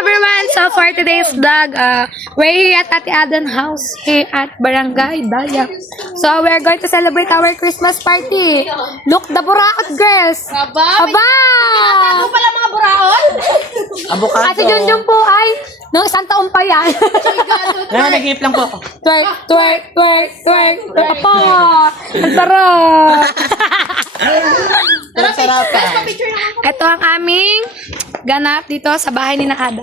everyone! So for today's vlog, we're here at Ate Adan house here at Barangay Daya. So we're going to celebrate our Christmas party. Look, the buraot girls! Aba! Ano pala mga buraon? Avocado. Kasi Junjun po ay nung isang taon pa yan. Nag-iip lang po ako. Twerk, twerk, twerk, twerk, twerk. Apa! Ang sarap! Ang sarap pa. Ito ang aming ganap dito sa bahay ni Nakada.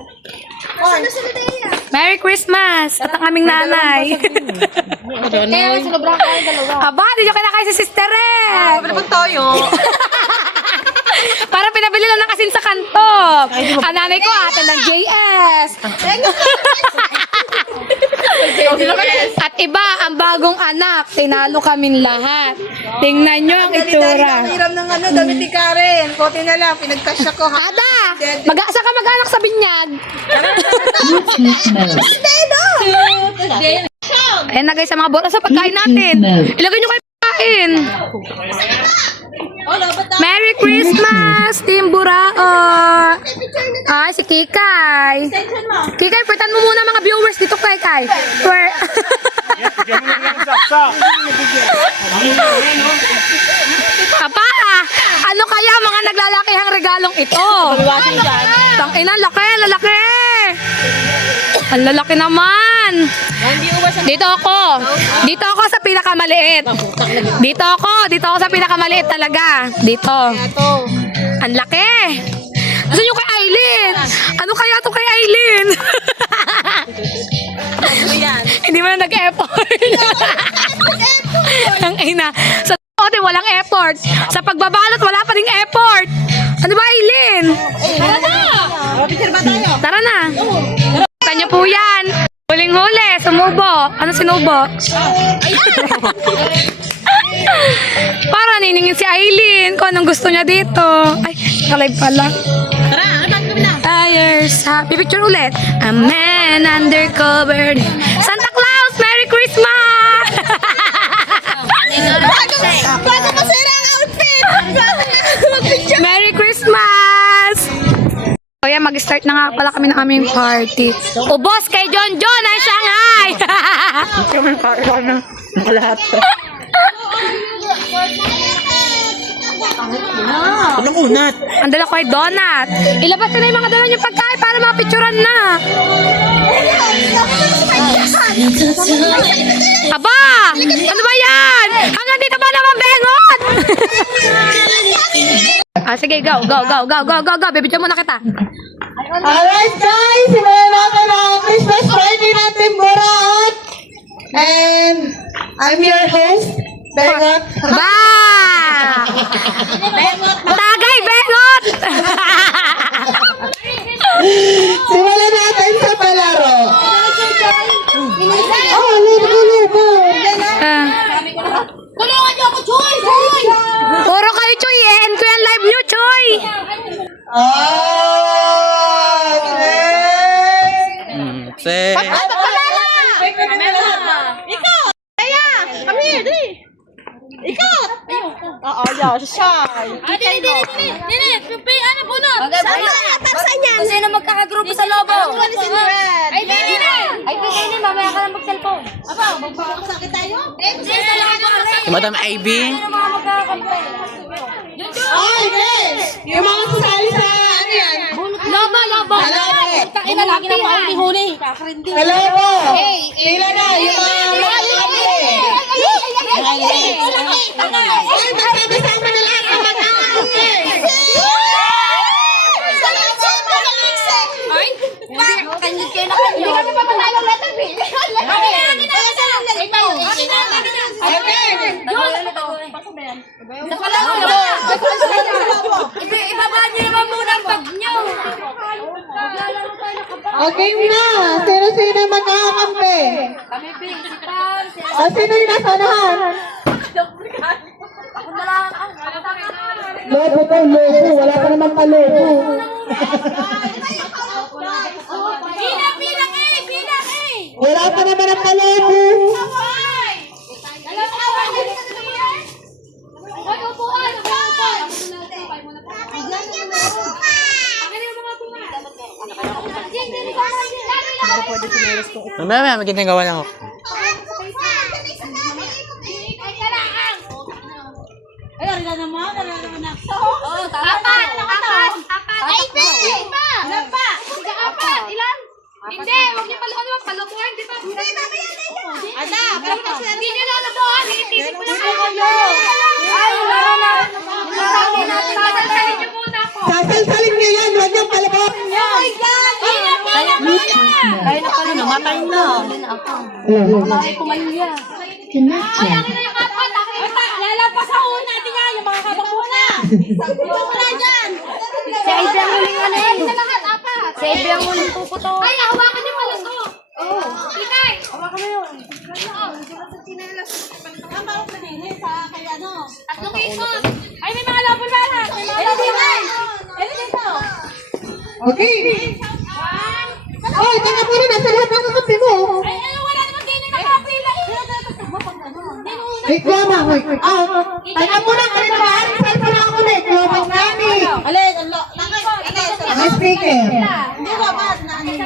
Merry Christmas! At ang aming nanay. Eh, sinubra ka yung dalawa. Aba, di nyo kinakain si sister eh! Ano ba tayo? Parang pinabili lang ng asin sa kanto. Ang nanay ko ate ng JS. At iba, ang bagong anak. Tinalo kaming lahat. Tingnan nyo ang itsura. Hiram ng ano, damit ni Karen. Kote na lang, pinagkasya ko. Ada! Saan ka mag-anak sa binyag? Ayan na guys, sa mga bola sa pagkain natin. Ilagay nyo kayo pagkain. Merry Christmas, Team Burao! Ay, si Kikay. Kikay, pwertan mo muna mga viewers dito, Kikay. Apa, ano kaya mga naglalakihang regalong ito? Tangina, lalaki. Ang lalaki naman. Dito ako sa pinakamaliit. Dito ako sa pinakamaliit talaga. Dito. Ang laki. Gusto nyo kay Aileen? Ano kaya to kay Aileen? Hindi mo na nag-effort. Ang ina. Sa tote, walang effort. Sa pagbabalot, wala pa ding effort. Ano ba, Aileen? Tara na! Picture ba tayo? Tara na. Kanya po yan. Huling-huli, sumubo. Ano sinubo? Para niningin si Aileen kung anong gusto niya dito. Ay, nakalive pala. Tara, ano ba kami na? Ayers, happy picture ulit. A man undercover. Santa Claus, Merry Christmas! Bago masira ang outfit! Merry Christmas! So yan, mag-start na nga pala kami ng aming party. Ubos kay John John ay Shanghai! Kami kakain na. Nakalahat. Anong unat? Ang dala ko ay donut. Ilabas ko na yung mga dala niyong pagkain para mapicturan na. Aba! Ano ba yan? Hanggang dito ba naman bengot? Sige, go. Bibidyo muna kita. Alright guys, simulan natin ang Christmas party natin Buraot. And I'm your host, Bengot. Ba! Tagay, bengot! Simulan natin sa palaro. Oh, libo. Tulungan niyo ako, Choy! Puro kayo, Choy. End ko yan live nyo, Choy. Se. Ikaw! Kaya! Come here, dali! Ikaw! Oo, yeah, shy. Dili. Ano po nun? Saan yan? Kasi na magkakagrupo sa lobo. Ay, dili na. Ay, dili, mamaya ka lang mag-cellphone. Aba, Sakit tayo? Si Madam Ivy. ano mga magkakakampi? Ay, guys! Yung mga sasali sa ano yan? Lobo. Lobo. Ina, lagi na mahuli-huli. Hello po! Pila na, yung mga ay, magsama-sama na lahat ng mag-aampi! Kanyag kayo na kanyo. Hindi kami pa manalo letter B. Ibaba niyo naman muna ang bag niyo. Okay na! Sino mag-aampi? O, sino yung nasa unahan? Ako na lang. Lobo to, lobo. Wala pa naman pa-lobo. Pila eh. Wala pa naman ang pa-lobo. Hoy, upuan. Akin yung mga bunga. Mamaya, may ginagawa lang ako. Apat! Ilan? Hindi, huwag niyo palukuhan. Palukuhan, di ba? Hindi, mamaya na yun. Hindi niyo lalabuhan. Itisip ko na kayo. Ay, wala na. Sasalsalin niyo muna ako. Sasalsalin niyo yan, huwag niyong palabok. Kaya na pala, namatay na. Ay, akin na yung apat. Lalapas ako natin nga, yung mga kabakuna. Sabuna dyan. Si Ivy ang huling ano yun. Sa lahat, apat. Si Ivy ang huling puputo. Ay, hawakan niyo pala to. Ikay. Hawakan mo yun. Tatlong ikot. Ay, may mga labon na lahat. Okay. Oh, teka po rin, nasa lahat ng kakampi mo. Ay, ano, wala naman din yung nakapila. Wait, Lama, wait. Teka po na, kanina maaari, cellphone na ako ulit. Lama, nani. Ang speaker. Nalaro na yun.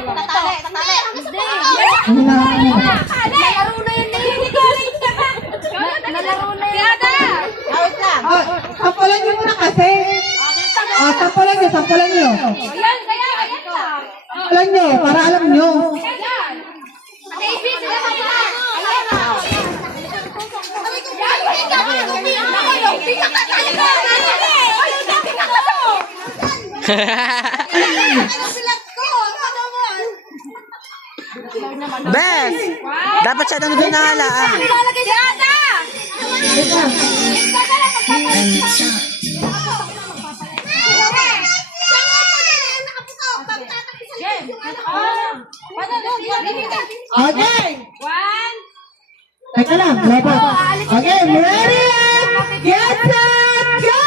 Nalaro na yun. Sampalan niyo muna kasi. Sampalan niyo. Ayan, ayan. Sampalan niyo, para alam niyo. Baby, sila kanina. Bes! Dapat siya doon nahalaan. Nilalagay si Ada. Okay. One. Teka lang, laba. Okay, ready? Get set, go!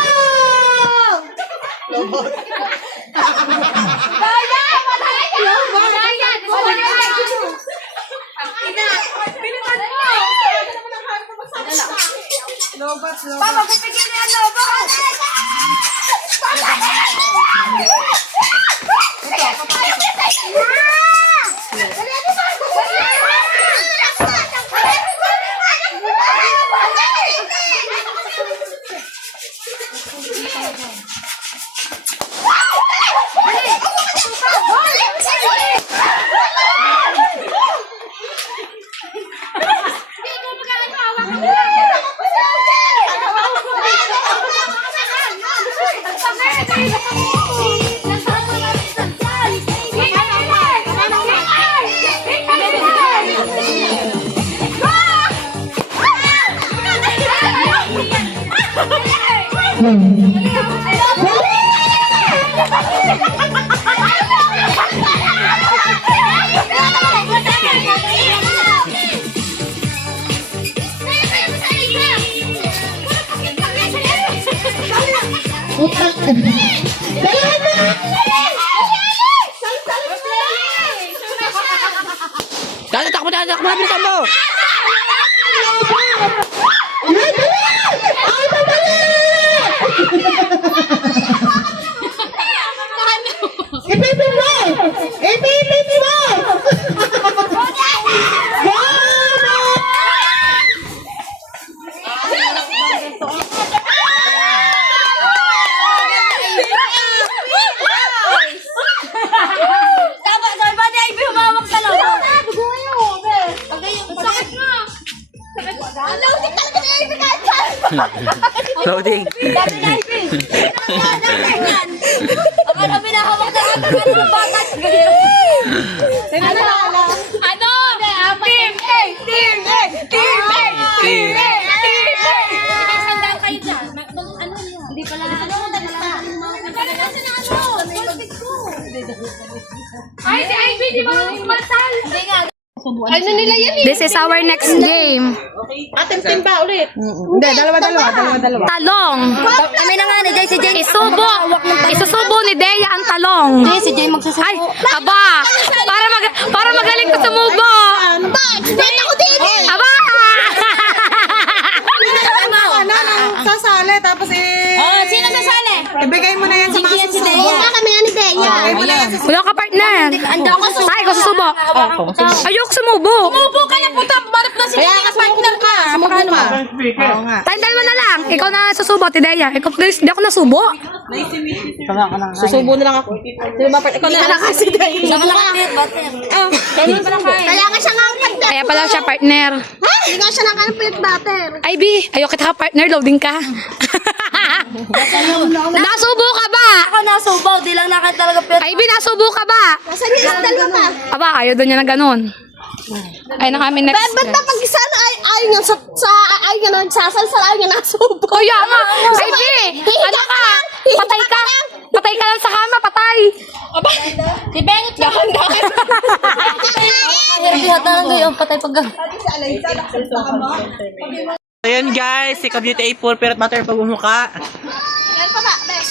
Daya! Madaya! Madaya! Pilitan mo! Papa, pupigil na yan, lobat! Takbo, bilisan mo! Ipipin mo! Ipipin mo! Loading. Akala pinahawak na ata ka ng bata. Ano? Team A! Team A! Team A! Team A! Team A! Sandaan kayo dyan. Ano yun? Hindi pala. Ano mo dalita? Kasi na ano? Ay, si Ivy, di ba umatal? Hindi nga. Ano nila yan eh? This is our next game. Atin pa ulit. Hindi, dalawa. Talong. Kami na nga ni Jay, si Jay. Isusubo ni Dea ang talong. Hindi, si Jay magsusubo. Ay, aba! Para magaling ko sumubo. Dito ko din eh! Aba! Sasali, tapos Oh, sino sasali? ibigay mo na yan sa mga Si Dea. Kami nga ni Dea. Ibigay mo na yan sa Wala ka partner. partner. Ay, ikaw susubo. Ayoko sumubo. Umupo ka na puta. Barap na si partner ka. Sumubo ka. Tayong dalawa na lang. Ikaw na susubo, Tideya. Ikaw, please, di ako nasubo. Susubo na lang ako. Sino ba partner? Ikaw na lang kasi dahil. Kaya ka siya nga ang partner. Kaya pala siya partner. Hindi nga siya nakalit butter. Ay, B, ayoko kita ka partner. Loading ka. Nasubo ka ba? Ako nasubaw. Di lang naka talaga pet. Ay, B, nasubo ka ba? Nasaan yung isang dalawa ka? Aba, ayaw doon niya na ganun. Ay, na kami next. Ba't na pag isa na ay nga ay nga nagsasalsal ay nga nasubo. Kuya nga. Ay, B, ano ka? Patay ka. Patay ka lang sa kama, patay. Si Bengt dahan dahan. Hindi hata lang gayon patay pag. Ayun guys, si Beauty A4 pero matter pag bumuka. Yan pa ba, bes?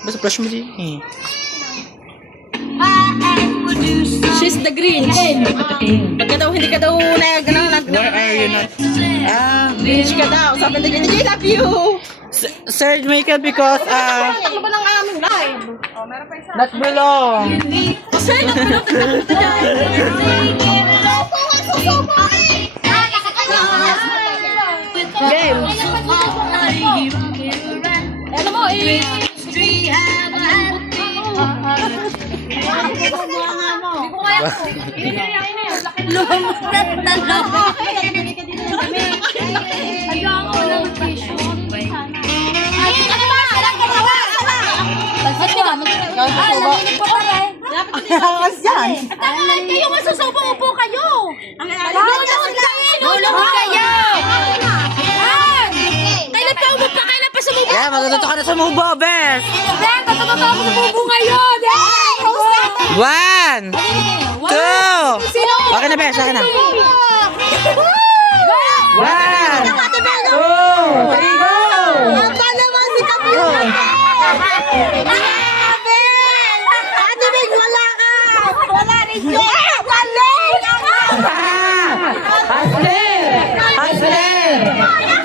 Basta brush mo din eh. She's the green. Pagka daw, hindi ka daw nag Why are you not? Greench ka daw. Sabi na ganyan, I love you. Sir Michael because Taklo ba ng aming live? not belong. Sir, game. Ano mo eh? Kayo masusubo, upo kayo. Lulunod kayo. Kailan pa umupo? Kailan pa sumubo? Yeah, matututo ka na sa mubo, best. Ben, tatuto ako sa bubo ngayon. One, two. Okay na, best. Okay na. One, two, three, go. Aba naman si Kapyo. Ate Big, wala ka. Wala rin yun.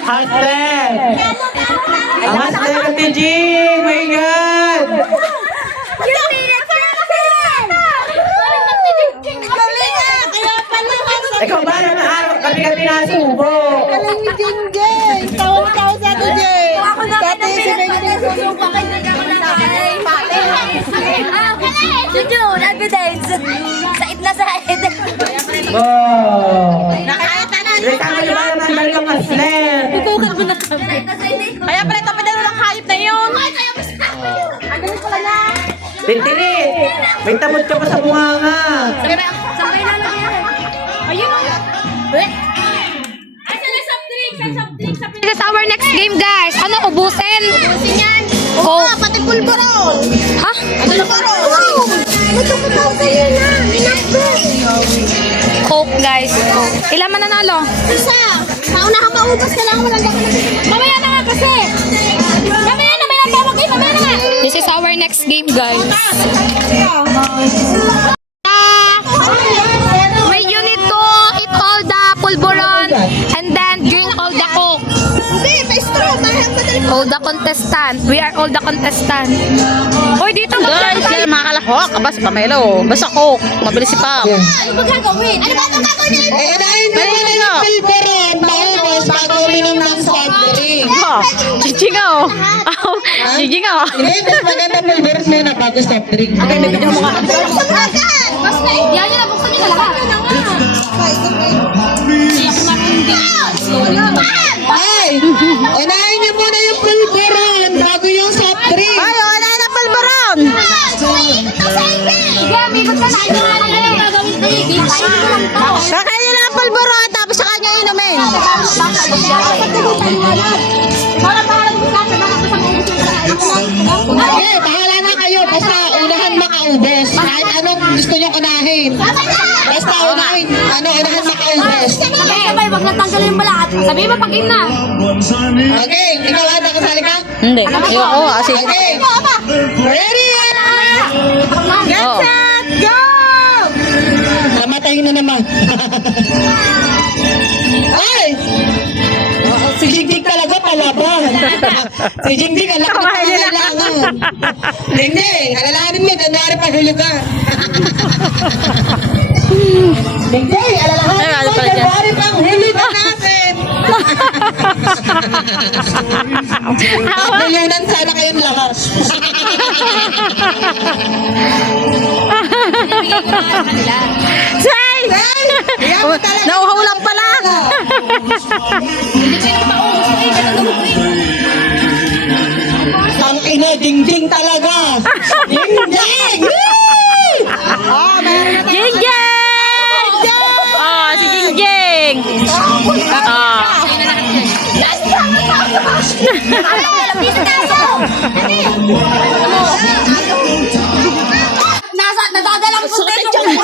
Hustler! Ang hustler ng Tijing! My God! Ikaw ba na araw? Kami nasubo! Galing ni Jingjay. Tawang-tawa sa ato, Jay. Dati si Benjamin susubo. Jujun, evidence. Sait na sait. Wow! Nakakita na. Tama niyo ba naman balik ang hustler? Kaya pala ito, padalo lang hayop na yun. Ang galing pala na. Tintirit! May tamot ka pa sa bunganga! Sabay na lang yan. Ayun. Asan na soft drinks? Ang soft drinks sa This is our next game, guys. Ano, ubusin? pinasin yan. Oh. Pati pulburon. Ha? Pulburon. Magkakataw kayo na. Coke, guys. Coke. Ilan man nanalo? Isa. Mauna ka maubos ka lang. Walang baka mamaya na nga kasi. Mamaya na. May nagtawag kayo. Mamaya na nga. This is our next game, guys. Wait, you need to eat all the pulburon and then drink all the Coke. Hindi. May straw. Mahal madali. All the contestant. We are all the contestant. Hoy, dito Guys, yan mga kalahok. Abas, pamelo. Basta Coke. Mabilis si Pam. Ano ba gagawin? Ano ba itong gagawin? Unahin mo muna yung pulburon. Maubos bago uminom ng soft drink. Chichigaw. Chichigaw. Hindi, mas maganda pulburon muna bago soft drink. Okay, may video mo nga. Buksan mo agad. Basta yan yun. Buksan nyo na lahat. Ay! Unahin niyo muna yung pulburon bago yung soft drink. Ay, wala na pulburon. Sige, amigos ka na. Ano nga lang yung gagawin ko? Hindi tayo lang to. Kakain nyo lang ang pulburon tapos sa kanya inumin. Okay, bahala na kayo. Basta unahan makaubos. Kahit anong gusto nyo unahin. Basta unahin makaubos. Sabay, wag natanggalin yung balat. Sabi mo pag na. Okay, ikaw ata kasali ka? Hindi. Ayoko. Kasi. Okay. Ready? Get set, go! Namatay na naman. Ay! Sigig talaga palaban. Si Jingjing, alam ko na kailangan. Jingjing, alalahanin mo, January paghulog ka. Jingjing, alalahanin Ay, ano mo, pala dyan? January paghulog ka natin. Pagbilunan sana kayong lahat. Say! Nauhaw lang pala. Ang ina, Jingjing talaga. Jingjing! Jingjing! Oh, si Jingjing. Oh. Nadadala ko sa techo. Ang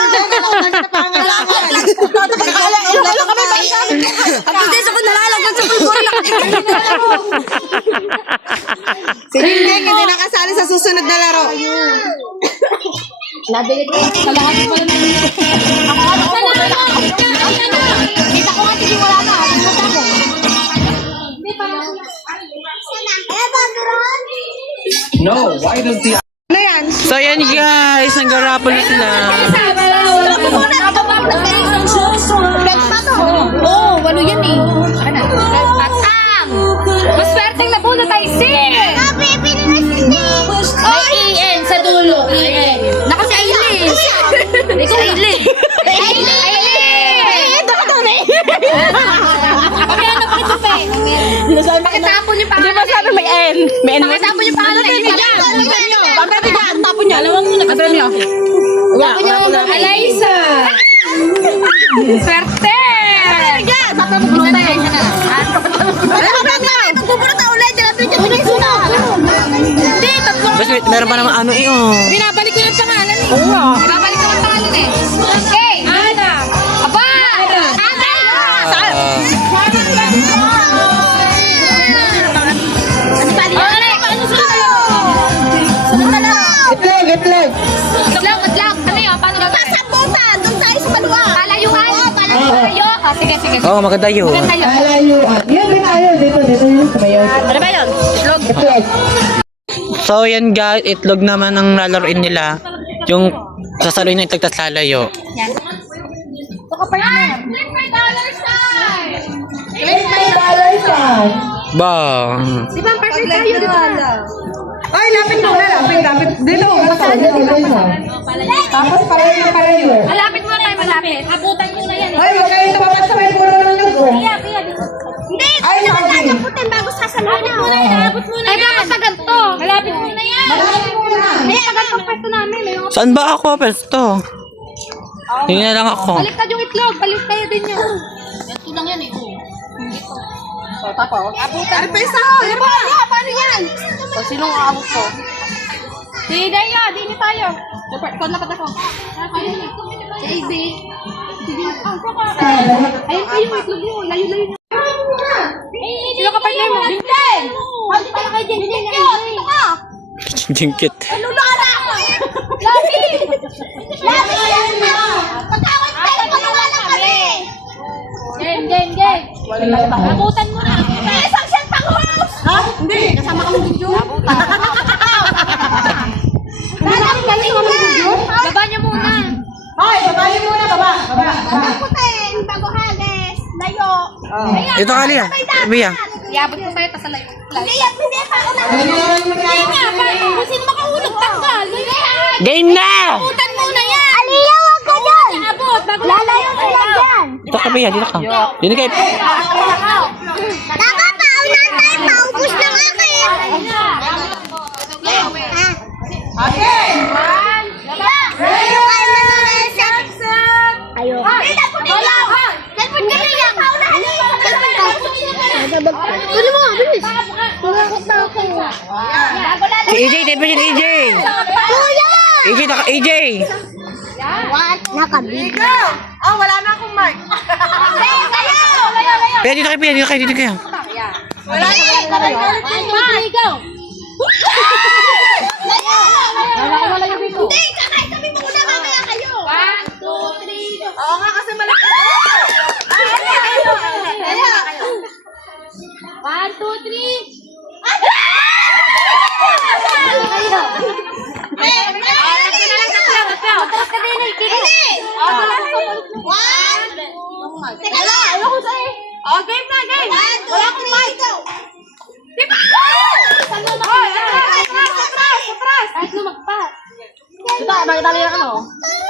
techo ko nalalagyan sa pulburi. Si Jingjing, hindi nakasali sa susunod na laro. Nabili ko. Kalahati ko lang. Kita ko nga sige wala na. Pumunta ko. No, why does the... So yan guys, ang garapon na sila. Oo, walo yan eh. Atang! Maswerteng nabunot ay sin! May EN sa dulo. EN. Naku si Aileen. Si Aileen. Aileen! Ito na eh. Pagkano pa ito pa eh. Pakitapon yung pangalan. Hindi ba sabi may N? May N. Pakitapon yung pangalan. Bakit yan? Tapon niya. Alam mo na. Tapon niyo. Alaysa! Swerte! Sabi mo kung saan Magpupunod na ulit. Dito yung sunod. Hindi, tatlo. Wait, meron pa naman ano eh. Binabalik ko yung pangalan eh. Oo. Binabalik ko yung pangalan eh. Okay. Ana. Aba! Ana! Itlog, itlog. Itlog. Ano yun? Paano gagawin? Kasabutan! Doon tayo sa paluwa. Palayuan? Oo, palayo. Sige. Oo, maganda yun. Maganda yun. Alayuan. Yan din tayo. Dito yun. Tumayo. Ano ba yun? Itlog. Itlog. So yan guys, itlog naman ang lalaroin nila. Yung sasaluin na itlog tas lalayo. Yan. Ito ka pa yun. $25 time! $25 yan. Ba. Di ba, perfect tayo, di ba? Ay, lapit muna, lapit. Dito, tapos palayo. Malapit mo tayo, malapit. Abutan mo na yan eh. Ay, huwag kayong tumapat sa may puro ng loob. Kaya, dito. Hindi, Ay, sorry. abutin bago sasaluhin. Abot mo na yan, abot mo na yan. Ay, dapat sa ganito. Malapit mo na yan. Malapit muna. Kaya, agad pang pwesto namin. May mga Saan ba ako? Pesto. Hindi na lang ako. baliktad yung itlog. Balik kayo din yun. Ganito lang yan eh. Tapos? Abutan. Ay, pesa. Paano yan? O, sinong aabot ko? Si Daya, dini tayo. Kung lapat ako. Si AB. Ayun kayo, itlog mo. Layo-layo na. Sino ka partner mo? Vincent! Pwede pala kayo dyan. Dito ka! Jingkit. Lula ka na! Labi! Labi yan! Pagkawat tayo, pagkawa lang kami! Game. Abutan mo na. Isang siyang pang-host! Ha? Hindi. Kasama kami video. Abutan. Baba niya muna. Ay, babae muna, baba. Abutin, bago halis. Layo. Ito kali ah. Biya. Iabot ko sa'yo, tas layo. Hindi pa ako na. Hindi nga, paano? Kung sino makahulog, tanggal. Game na! Abutan muna yan. Aliya, wag ka dyan. Abot, bago lalayo ka lang dyan. Dito ka Biya, dito ka. Dito kayo. Dapat paunan tayo, paubos na nga kayo. Okay. Ayo. Wala ha. Telepon ka na yan. Kunin mo, bilis. Si AJ, dito yun AJ. Kuya! AJ, AJ. What? Nakabig. Oh, wala na akong mic. Biya, dito kayo, Biya, dito kayo. Wala na akong mic. Ikaw. Hindi, kakay kami muna, mamaya kayo. 1, 2, 3, go. Oo nga, kasi malaki. 1, 2, 3. ka din eh. One. Teka lang. Wala ko sa'yo. Oh, game na, game. Wala akong mic. Diba? Atras. Kahit lumagpa. Diba, nakitali na ano?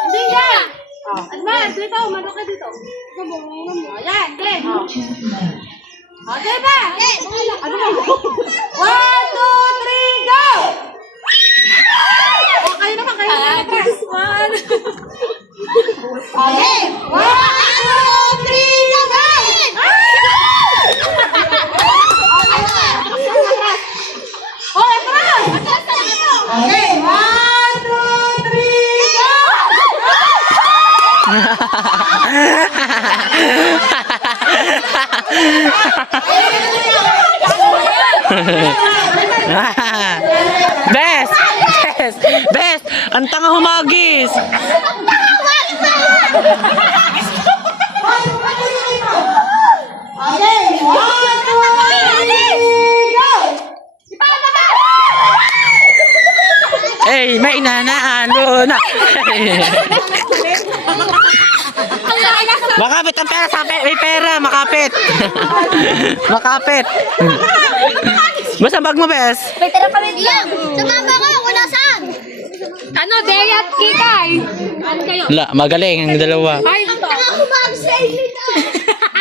Hindi nga. Advance, dito. Manok ka dito. Ayan, game. Okay ba? Ano ba? 1, 2, 3, go! Oh, kayo naman, kayo naman. One. Okay. 1, 2, 3, go! Oh, atras! Okay, 1, 2, 3, go! Best! Best! Best! Ang tanga humagis! Okay, 1, 2, 3, go! Eh, may inanaan doon. Makapit ang pera sa may pera, makapit. Makapit. Basta bag mo, Bes. May tira kami lang. Sumama ko, wala saan. Ano, Dea at Kikay? Ano kayo? La, magaling ang dalawa. Ay, Ako mag-sailing na.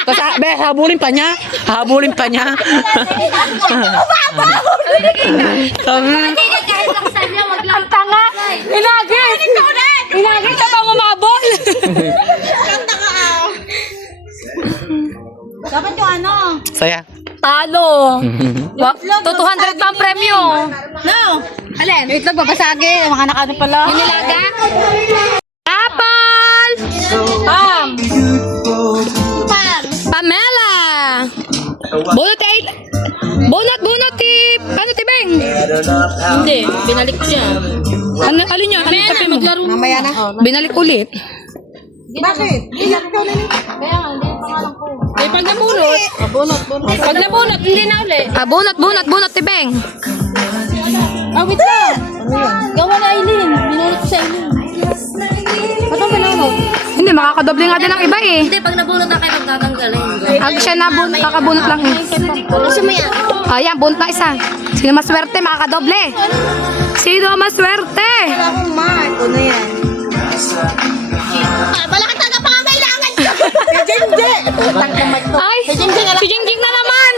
Tapos, Bes, habulin pa niya. Habulin pa niya. Sabi, Kahit lang saan niya, wag lang. ang tanga. Inagis. Inagis na bang umabol? Dapat yung ano? saya. Talo. 200 pa ang premyo. No. Alin? Wait lang, babasagi. Mga nakano pala. Yung nilaga? Apple! Pam! Pamela! Bunot ay... Bunot tip! Ano tibeng? Hindi, binalik ko siya. Ano, alin niya? Alin tabi mo? Mamaya na. Binalik ulit. Bakit? Kaya nga, hindi yung pangalan ko. Eh, pag nabunot. Pag nabunot, hindi na ulit. Bunot, tibeng. Wait lang. Gawa na Aileen. Binunot ko sa Aileen. Ba't ang binunot? Hindi, makakadoble nga din ang iba eh. Hindi, pag nabunot na kayo, magtatanggalin. Ang siya nakabunot lang eh. Gusto mo yan? Ayan, bunot na isa. Sino maswerte, makakadoble. Sino maswerte? Akong mic. Ano yan? Wala kang tagapangangailangan. Ay, si Jingjing na naman.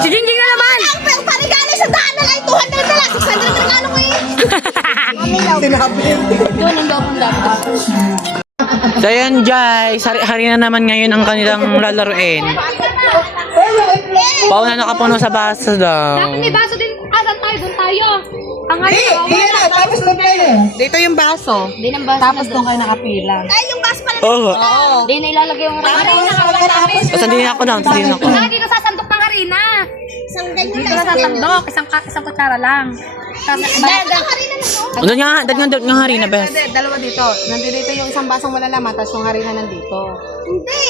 Si Jingjing na naman. Ang parigalo sa daan na lang, 200 na lang. 600 na regalo ko eh. Sinabi. Doon ang daw dapat. So yun, guys. Hari na naman ngayon ang kanilang lalaruin. Pauna nakapuno sa baso daw. Dapat may baso din. Asan tayo? Doon tayo. Ang ngayon. Hindi na. Tapos doon kayo. Dito yung baso. Hindi nang basa. Tapos doon kayo nakapila. Ay, yung bas pala. Oo. Hindi na ilalagay yung rami. Basta hindi ako down. Hindi ako. Saka dito sasandok ng harina. Isang ganyan Dito na sasandok. Isang kutsara lang. Tapos, Doon nga hari na, Bes. Hindi, dalawa dito. Nandito yung isang basong malalaman, tapos yung harina nandito. Hindi.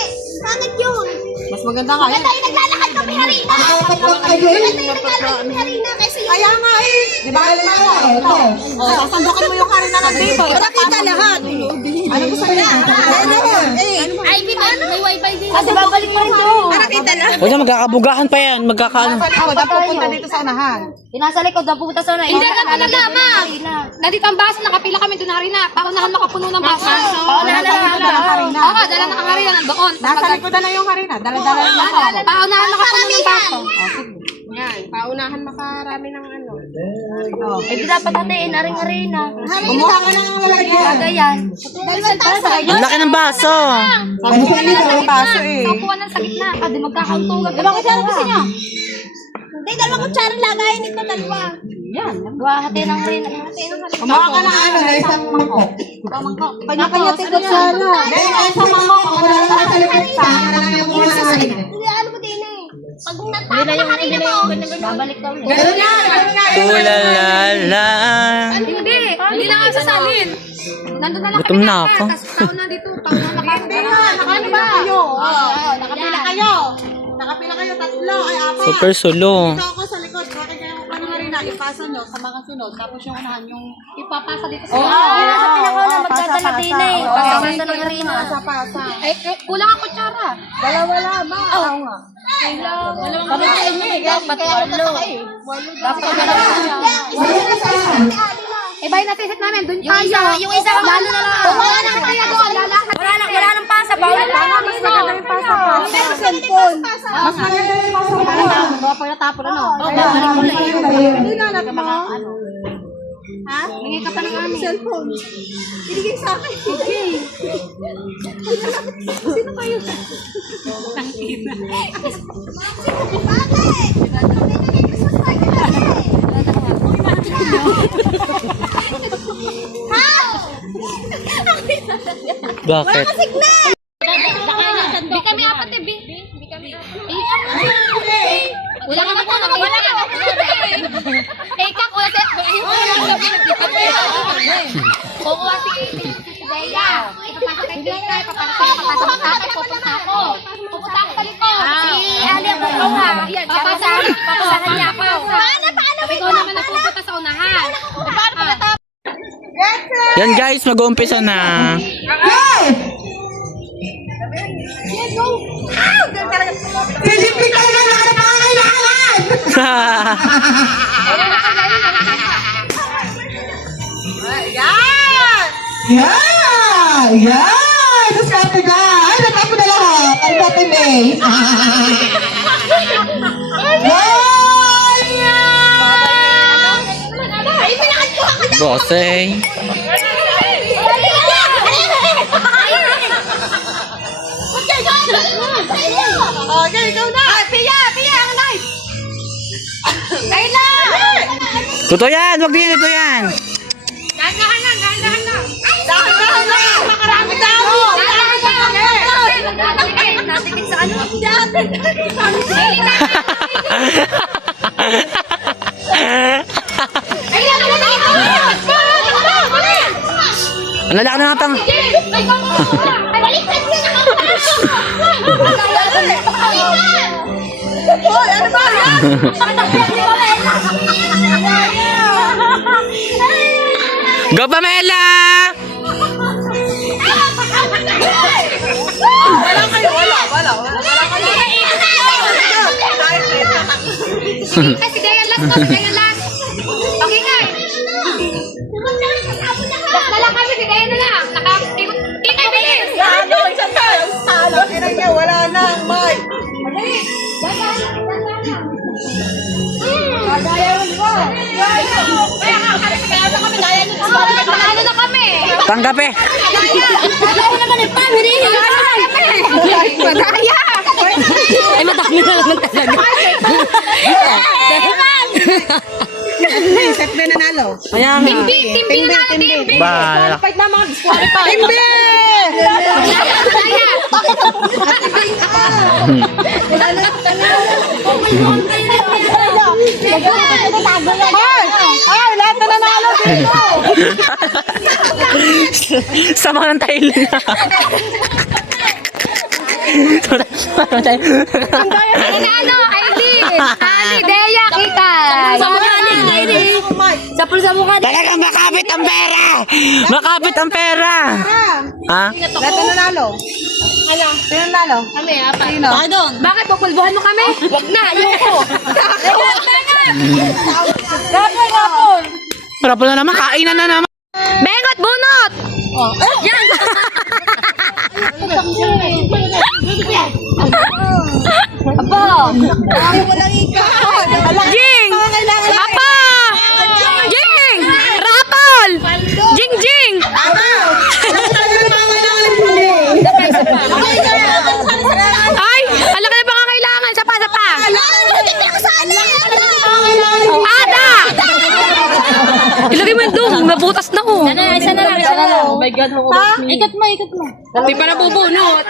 Pangit yun. Mas maganda nga Kaya yun. tayo naglalakad kami harina. Nakakatakot kayo eh. Kaya tayo naglalakad kami harina. Kasi yung... Kaya nga eh. Di ba? Ito. Oh, sasandukin mo yung harina nandito. Para kita lahat. Ano gusto niya? Ano naman? Ay, may wifi din. Kasi babalik mo rin doon. Para kita lahat. Huwag na, magkakabugahan pa yan. Magkakaano. Ako, dapat pupunta dito sa unahan. Pinasa likod na pupunta sa una. hindi ka na lamang. Nandito ang baso. Nakapila kami doon harina. Paunahan makapuno ng baso. Paunahan na lang ng harina. Oo, dala na ang harina nandoon. Nasa likodan na yung harina. Dala-dala lang ako. Paunahan makapuno ng baso. Yan. Paunahan makarami ng ano. Eh, di dapat hatiin na rin harina. Kumuha ka ng lalagyan. Kagayan. Ang laki ng baso. Sabi ko dito yung baso eh. Kapuha ng sa gitna. Di magkakauntugan. Diba ko siya gusto niya? Hindi, dalawang kutsara lagayin nito, dalawa. Yan. Diba, hatiin ng harina. Hatiin ng harina. Kumuha ka ng ano, na isang mangkok. Kanya-kanya tingkot sana. Dahil ang isang mangkok, ako na lang sa likod sa akin na lang yung muna sa akin. Hindi, ano mo din eh. Pag natapos ng harina mo, babalik ka ulit. Ganun nga, ganun nga. Tulalala. Hindi na nga sasalin. Nandun na lang Gutom na ako. Tapos taon na dito. Taon na Hindi nga, nakapila kayo. Nakapila kayo. Nakapila kayo, tatlo, ay apat. Super solo. Ito ako sa likod, bakit kayo ka ng harina una, ipasa nyo sa mga sunod, tapos yung unahan yung ipapasa dito sa nasa pinakauna, magdadala din eh. Pasa ng arena. Pasa. Kulang ang kutsara. Wala, ma. Oo nga. Kami sa inyo eh, dapat walo. Dapat eh, bahay nasisit namin, dun tayo. Yung isa lalo na lang. Wala nang kaya doon. Wala nang pasa. Bawal na. Mas maganda yung pasa pa. Mas cellphone. Mas maganda yung pasa pa. Pag natapon, ano? Balik mo lang. Hindi na natin mga ano. Ha? Bigay ka pa ng amin. Cellphone. Binigay sa akin. Okay. Sino kayo? Bakit? Di kami apat eh, Bi. Di kami apat. Wala ka na po. Wala ka na po. Eh, kak, wala siya. Kukuha si Deya. Ipapasok kay Kika. Papasok sa tatay. Pupunta ako. Pupunta ako sa likod. Si Ali ang pupunta. Papasahan niya ako. Ikaw naman ang pupunta sa unahan. Yan guys, mag-uumpisa na. Silipin kayo na nakapangailangan! Yeah! Yeah! Nascarte na! Ay, natapon na lahat! Ang dati May! Bossing. Okay, ikaw na! Pia, ang knife. Kayla! Totoo yan, wag din ito yan. Dahan-dahan lang. Dahan-dahan lang! Makarami dami! Natikit sa ano? Ang lalaki na natang. Hoy, ano ba? Go Pamela! Wala kayo, wala kayo. Kasi Dayan last. Okay nga. Last na lang kami, si Dayan na lang. Tika, bilis! Ano, isa tayo. Talo, tinang niya, wala na ang mic. Panalo na kami. Tanggap eh. Panalo naman yung family. Madaya. Ay, madami na naman talaga. Set na nanalo. Ayan. Timbi na natin. Timbi. Ba. Fight na mga disqualified. Hindi! Ay, lahat na nanalo dito! Sama ng tayo. Ano, Aileen. Ali, Deya, Kika. Sa mukha niya, Aileen. Sa mukha niya. Talagang makapit ang pera! Makapit ang pera! Ha? Lahat na nanalo. Ano? Sino nanalo? Kami, apa? Sino? Bakit? Pupulbuhan mo kami? Wag na, ayoko. Rapol na naman, kainan na naman. Bengot, bunot! Yan! Aba! Jing! Apa! Jing! Rapol! Jing! Jing! Ay! Ala ka na ba kailangan? Sapa! Ada! Ilagay mo yung doon. Nabutas na oh. Isa na lang. Oh my God. Ikot mo. Di pa nabubunot.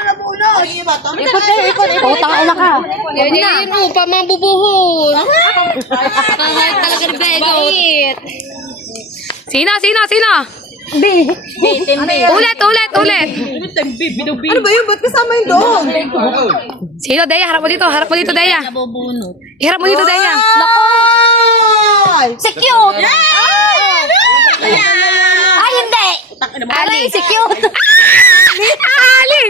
Ikot. Utang na ka. Yan mo, pa mabubuhos. Kahit talaga ni Bengot. Sino? Ulit. Ano ba yun? Ba't kasama yun doon? Sino, Deya? Harap mo dito, Deya. Iharap mo dito, Deya. Ay! Si cute! Ay, hindi! Ali, si cute! Ali!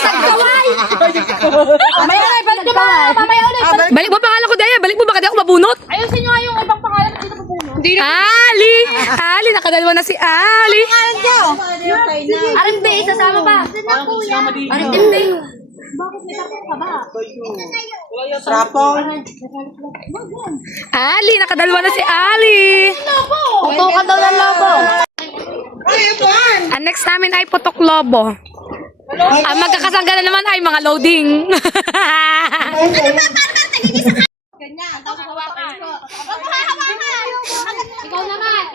Sagkaway! Mamaya ulit, balik nyo ba? Mamaya ulit, balik. Balik mo pangalan ko, Daya. Balik mo, baka di ako mabunot. Ayusin nyo nga yung ibang pangalan dito po puno. Ali, nakadalawa na si Ali. Arin B, sasama ba? Arin B. Bakit may tapos ka ba? Ali, nakadalawa na si Ali. Putukan daw ng lobo. Ang next namin ay Putok Lobo. Ang magkakasangga na naman ay mga loading.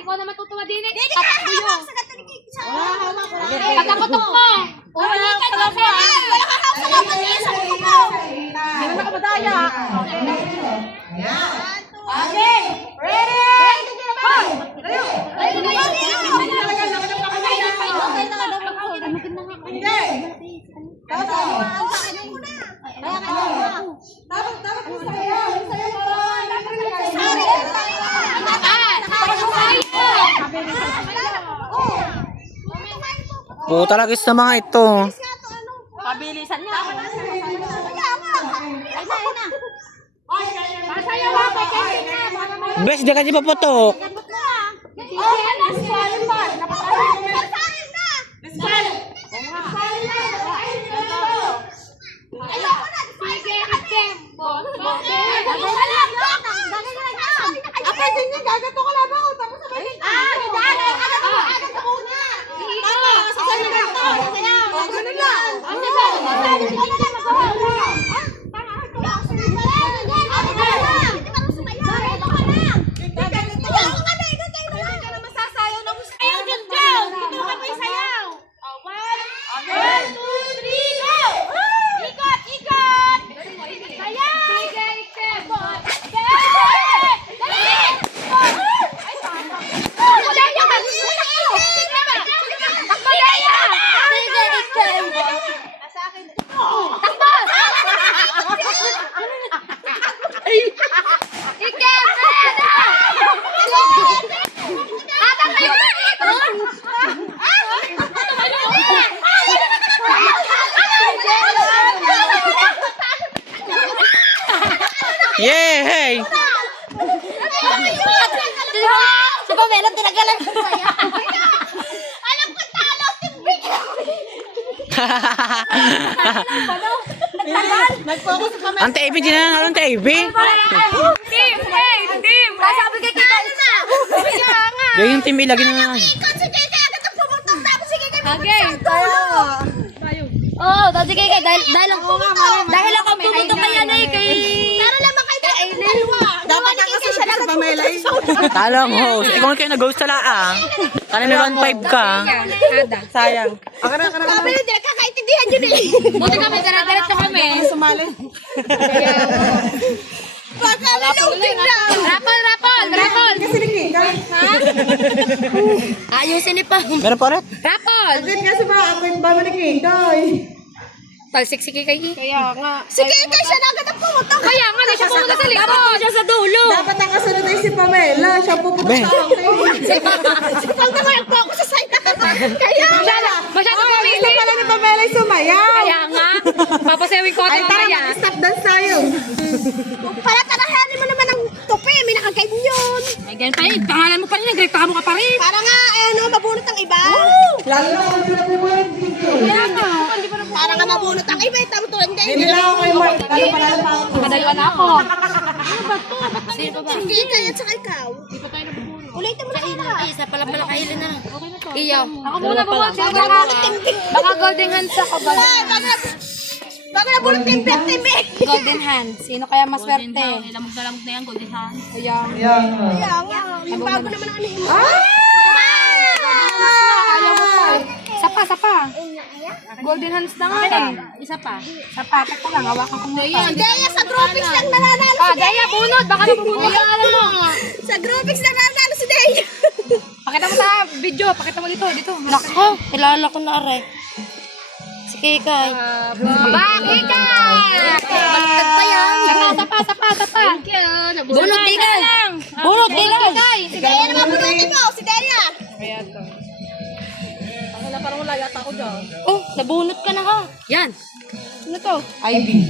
Ikaw naman tutuwa din eh. Tatakbo yun. Pagkaputok mo. Wala ka daw po. Wala ka daw sa lobo niya. Sa lobo mo. Hindi na nakamadaya. Okay. Ready? Puta lagis na mga ito. Pabilisan niya. Masayaw ako. Bes, di ka di paputok. Yay! Si Pamela, tinagalan ko saya. Alam ko talo, timbig. Nag-focus sa Pamela. Ang TV, di na ang TV. Team! Sabi kay Kika na. Gaya yung team ilagin na. Ikot si Kika, agad ang pumutok. Tapos si Kika Okay. Oo, tapos si Kika, dahil ako pumutok kaya na kay... Tara naman kayo dalawa. Dapat ang kasi siya sa Pamela. Talang host. Ikaw kayo nag-host sa laang. Kaya may 1.5 ka. Sayang. Sabi nyo, hindi nakakaintindihan yun eh. Buti kami, diretso kami. Sumali. Baka nalungting na. Rapol! Kasi nagkita. Ayusin ni Pam. Meron pa ulit? Rapol! Kasi kasi ba, ako yung ba mo nagkita Talsiksiki kay Kaya nga. Si Kika, siya na agad ang pumutok. Kaya nga, di siya pumunta sa likod. Dapat siya sa dulo. Dapat ang kasunod ay si Pamela. Siya pupunta sa akin. Si Pam naman yung focus sa side na. Kaya Masyado Gusto pamili. pala ni Pamela ay sumayaw. Kaya nga. Papasewing ko Ay, ito tara, mamaya. mag-stop dance tayo. Para tarahanin mo naman ang tupi. May nakagaib yun. Ay, ganun pa rin. Pangalan mo pa rin. Nagrekta mo ka pa rin. Para nga, mabunot ang iba. Lalo na kung sila pumunod dito. Kaya nga. Para nga mabunot ang iba. Tama tulad din. Hindi na ako kay Mark. Lalo pa lalo pa ako. Nakadalawa na ako. Si Kika yan sa ikaw. Ulitin mo na kayo na. Isa pala kailin na. Iyaw. Ako muna buwan. Baka golden hands ako. Bago na bunot timpi. Golden hands. Sino kaya maswerte? Lamog na yan, golden hands. Ayan. Kaya nga. Yung bago naman ang ano mo. Ayaw mo pa. Sapa. Golden hands na nga eh. Isa pa. Sapatak ko lang. Hawakan ko muna. Daya sa groupies lang nananalo si Daya. Daya, bunot. Baka nabubunot ka alam mo. Sa groupies lang nananalo si Daya. Pakita mo sa video. Pakita mo dito. Nako, kilala ko na are. Si Kikay. Bakit ka? Baliktad pa yan. Sapa. Bunot Kikay. Bunot Kikay. Si Daya naman bunutin mo, si Daya. Oh, nabunot ka na ha. Yan. Ano to? Ivy.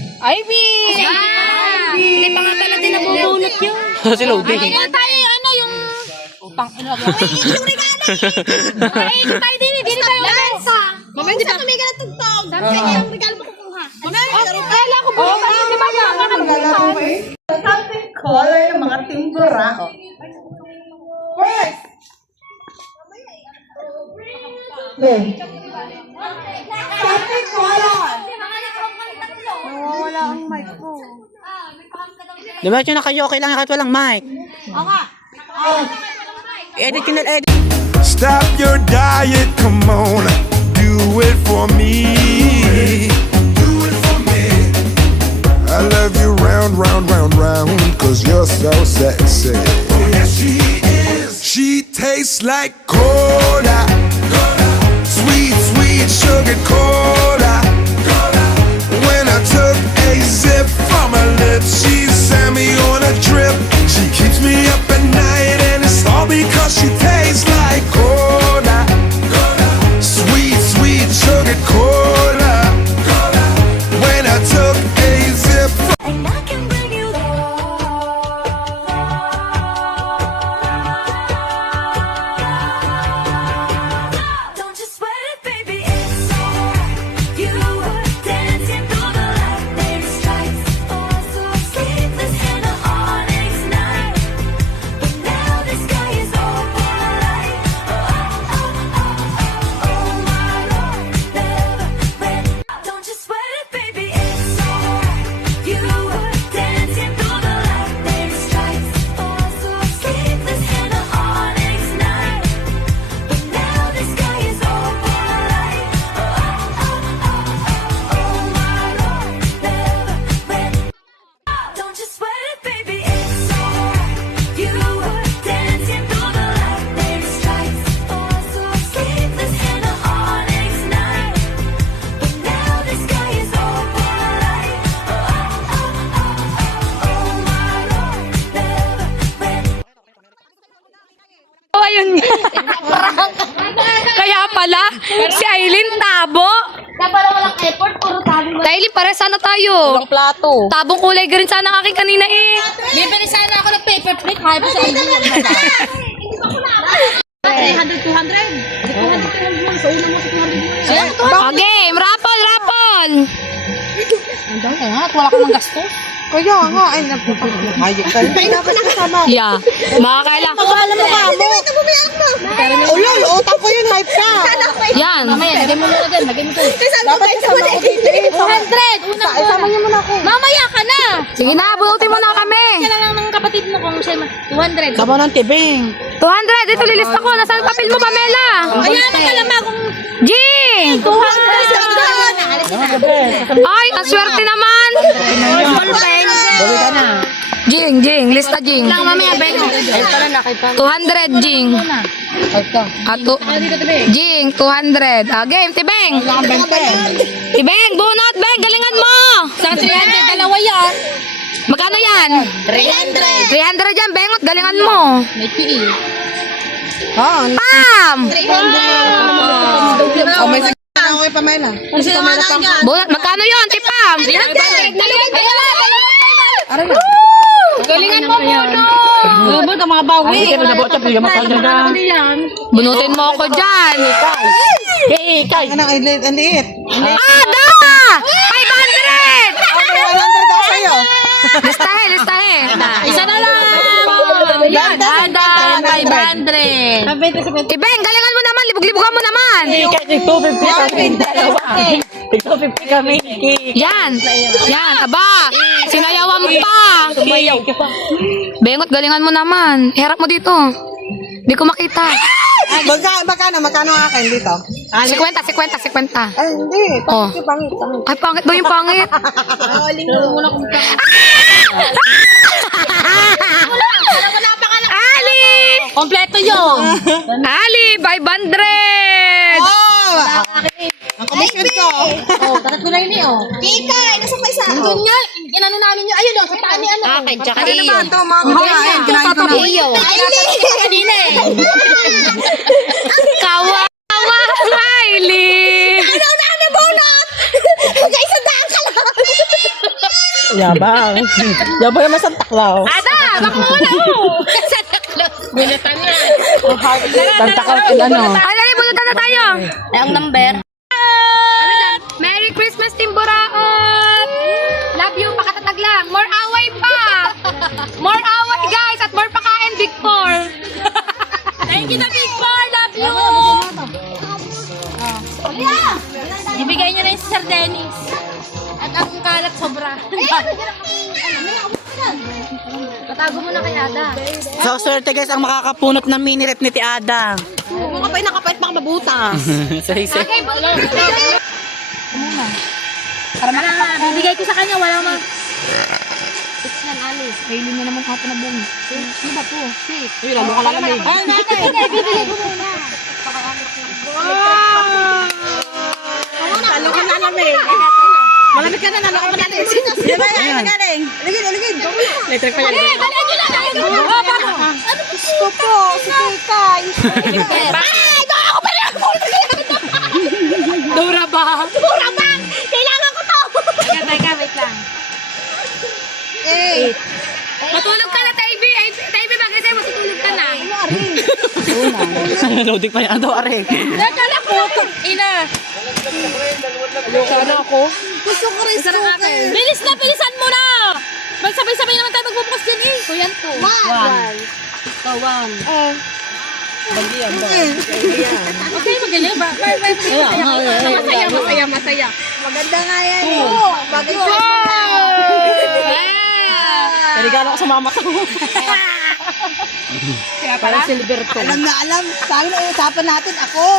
Hindi pa nga pala din nabubunot yun. Si Lodi. Ano tayo, ano yung... Utang, ano ba? Ay, tayo din, hindi tayo umensa. Mamaya sa tumigil ang tugtog. Sabi kanya yung regalo mo kukuha. Kala ko buo tayo, di ba? Something color ng mga timbura. First. Something color. Nawawala ang mic ko. Diretso na kayo, okay lang kahit walang mic. Edit yun na, edit. Stop your diet, come on, do it for me. Do it for me. I love you round, round, round, round, cause you're so sexy. Oh, yes, she is. She tastes like cola, sweet, sweet sugar cola. When I took a sip from her lips, she sent me on a trip. She keeps me up at night, and it's all because she tastes like cola. Sweet, sweet sugar cola. When I took a sip And I can bring you Don't you sweat it, baby, it's alright. You were dancing through the lightning strikes. Oh, so sleepless in the onyx night. But now the sky is overlight. Oh, my Lord, never went. Don't you sweat it, baby, it's alright. You were dancing through the lightning strikes. Oh, so sleepless in the onyx night. But now the sky is overlight. Oh, my Lord, never went. Don't you sweat it, baby, it's alright. You were dancing through the lightning strikes. Oh, so sleepless in the onyx night. But now the sky is overlight. Oh, my Lord, never went. Oh, ayun nga. Kaya pala, si Aileen tabo. Kaya pala walang effort, puro tabi mo. Aileen, pare sana tayo. Ang plato. Tabong kulay green sana aking kanina eh. Bibili sana ako ng paper plate, kaya pa sa inyo. 300, 200. 200 mo. Sa una mo sa 200 mo. Oh, game, rapol. Andang ka nga, at wala ka ng gasto. Kaya nga, ay hayop ka. Tayo na pa nakasama. Yeah, makakaila. Alam mo ka mo. Ulol, utak ko yun, hype ka. Yan. Mamaya, lagay mo muna dyan, lagay mo dyan. Dapat kasama ko dito eh. 200! Unang Isama niyo muna ako. Mamaya ka na! Sige na, bunutin mo na kami. Kaya lang ng kapatid mo kung siya 200. Sama ng tibing. 200, dito lilista ko. Nasaan ang papel mo, Pamela? Kaya mo ka lamang kung Jing! 200. Ay, ang swerte naman. Bali ka na. Jing, lista Jing. Lang mamaya, Beno. Ay, pala na, kay Pam. 200, Jing. Jing, 200. Ah, game, Tibeng. Tibeng, bunot, Beng, galingan mo. Sa 300, dalawa yan. Magkano yan? 300. 300 yan, Bengot, galingan mo. May PE. Pam! Oh, may ako kay Pamela. Bunot, magkano yun, Tipam? 300. Galingan mo, Bunot. Lubot ang mga bawi. Hindi ka nabot sa pila mapagdaga. Bunutin mo ako dyan. Anong ang liit? Ada! 500! 100 ako sa'yo. Listahin. Isa na lang. Yan, ada, 500. Tibeng, galingan mo naman, libog-libogan mo naman. Kahit 250 kami. Dalawa. 250 kami. Yan, aba, sinayawan pa. Sumayaw ka pa. Bengot, galingan mo naman. Harap mo dito. Di ko makita. Magkano ang akin dito? 50. Ay, hindi. Oh. Pangit. Ay, pangit daw yung pangit. Ali! Kompleto yun. Ali, 500! Oh! Ang commission ko. kulay niyo. Ika, nasa pa isa. Andun nga, inano namin yung, ayun o, sa tani ano. Akin, tsaka iyo. Ito, mga kumakain. Kinain ko na. Iyo. Kanina eh. Kawa! Smiley! Ano na bunot? Mag-isang daan ka lang. Yabang. Yabang naman sa taklaw. Ada! Baka muna mo! Santa Claus ano? Ay, dali, bulutan na tayo! Ang number. Merry Christmas, Team Buraot! Love you, pakatatag lang. More away pa! More away, guys! At more pakain, Big Four! Thank you na, Big Four! Love you! Ibigay nyo na yung Sir Dennis. At ang kalat sobra. Patago mo na kay Ada. So, swerte guys ang makakapunot ng mini rep ni Tiada. Kung kapay na kapay, baka mabutas. Say. Okay, bibigay ko sa kanya, wala mang. 6 lang, alis. Kainin niya naman hapon na buong. Ano ba po? 6. Uy, lalo ka lang eh. Ay, natin. Hindi, bibigay ko muna. Lalo ka na lang eh. Malamig ka na, lalo ka pa natin. Diba yan? Ano galing? Aligid. Electric pa yan. Dalihan nyo lang. Ano gusto po? Si Kikay. Ay, ako pa lang. Dura ba? Kailangan ko to. Teka, wait lang. Eh. Matulog ka na, Taibi! Taibi, bagay sa'yo, matutulog ka na. Loading pa yan daw, are. Nakala ko, ina. Sana ako? Gusto ko rin suki. Bilis na, bilisan mo na. Magsabay-sabay naman tayo magbubukas din eh. So yan to. Okay, magaling ba? Masaya. Maganda nga yan. Bagay sa Regalo ko sa mama ko. Parang silver to. Alam na alam. Sabi na usapan natin ako.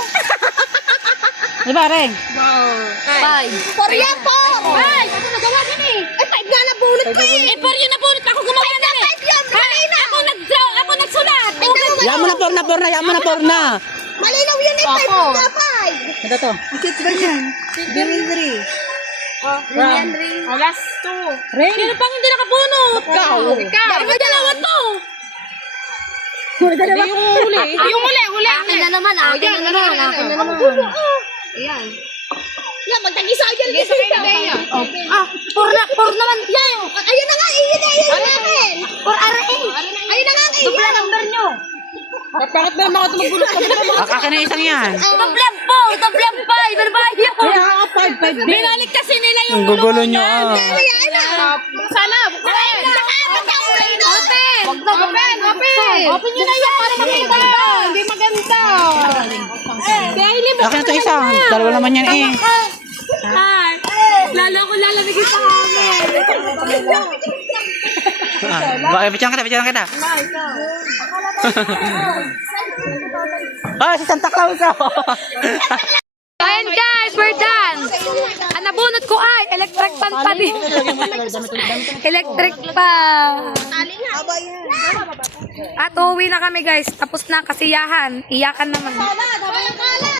Di ba, Reng? 5. For yan po. 5. Ako nagawa din eh. Ay, 5 na nabunot ko eh. Eh, 4 yun nabunot ako gumawa na eh. 5 yan. Malina. Ako nagsulat. Yaman na porna. Malinaw yun eh. 5 na 5. Ito to. Bakit ba yan? Diri. Last 2. Sino pang hindi nakabunot? Ikaw. May dalawa to. Yung uli. Akin na naman. Akin na naman. Ayan. Yan, magtag-isa dyan. Por naman yan. Ayun na nga, iyon natin. Por RA. Ayun na nga, dupla number nyo. Akin na isang yan. Duplang 5. Ano ba yun? Binalik kasi nila yung Gugulo nyo, ah. Sana, Open nyo na yan para makita. Hindi maganda. Akin na to isa. Dalawa naman yan eh. Ay, lalo ko lalamigin sa amin. Bakit picturean kita. Ah, si Santa Claus ako. Ayan guys, we're done. Ang nabunot ko ay electric pan pa din. Electric pa. At uuwi na kami guys. Tapos na kasiyahan. Iyakan naman. Tama yung kalat.